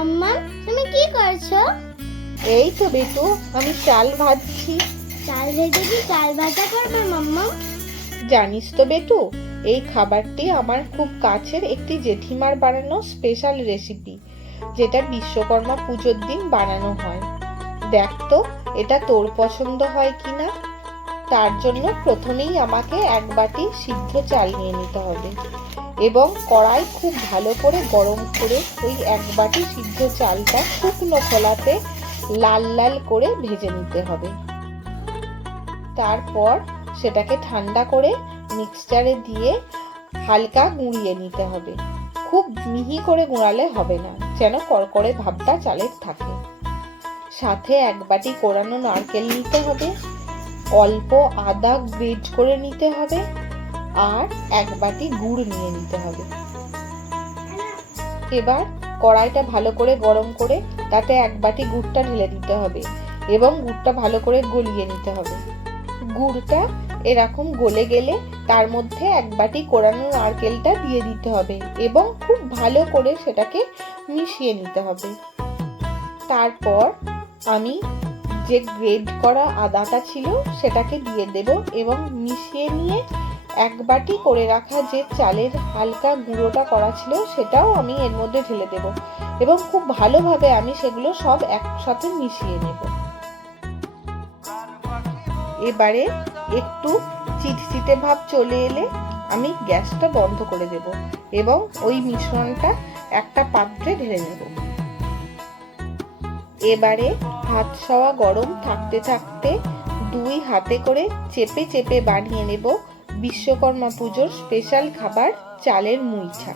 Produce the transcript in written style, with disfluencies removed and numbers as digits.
মাম্মা, তুমি কি করছো? এই তো বেটু, আমি চাল ভাজছি। চাল ভেজে কি চাল ভাজা করবে মাম্মা? জানিস তো বেটু, এই খাবারটি আমার খুব কাছের একটি জেঠিমার বানানো স্পেশাল রেসিপি, যেটা বিশ্বকর্মা পুজোর দিন বানানো হয়। দেখ তো এটা তোর পছন্দ হয় কিনা। তার জন্য প্রথমেই আমাকে এক বাটি সিদ্ধ চাল নিয়ে নিতে হবে এবং কড়াই খুব ভালো করে গরম করে ওই এক বাটি সিদ্ধ চালটা শুকনো খোলাতে লাল লাল করে ভেজে নিতে হবে। তারপর সেটাকে ঠান্ডা করে মিক্সচারে দিয়ে হালকা গুঁড়িয়ে নিতে হবে। খুব মিহি করে গুঁড়ালে হবে না, যেন কড়কড়ে ভাবটা চালের থাকে। সাথে এক বাটি কোরানো নারকেল নিতে হবে, অল্প আদা গ্রেট করে নিতে হবে, আর এক বাটি গুড় নিয়ে নিতে হবে। এবার কড়াইটা ভালো করে গরম করে তাতে এক বাটি গুড়টা ঢেলে দিতে হবে এবং গুড়টা ভালো করে গলিয়ে নিতে হবে। গুড়টা এরকম গলে গেলে তার মধ্যে এক বাটি কোরানো নারকেলটা দিয়ে দিতে হবে এবং খুব ভালো করে সেটাকে মিশিয়ে নিতে হবে। তারপর আমি যে গ্রেট করা আদাটা ছিল সেটাকে দিয়ে দেব এবং মিশিয়ে নিয়ে এক বাটি করে রাখা যে চালের হালকা গুঁড়োটা করা ছিল সেটাও আমি এর মধ্যে ঢেলে দেব এবং খুব ভালোভাবে আমি সেগুলো সব একসাথে মিশিয়ে নেব। এবারে একটু চিটচিটে ভাব চলে এলে আমি গ্যাসটা বন্ধ করে দেব এবং ওই মিশ্রণটা একটা পাত্রে ঢেলে নেব। এবারে হাত সওয়া গরম থাকতে থাকতে দুই হাতে করে চেপে চেপে বানিয়ে নেব বিশ্বকর্মা পুজোর স্পেশাল খাবার চালের মুইঠা।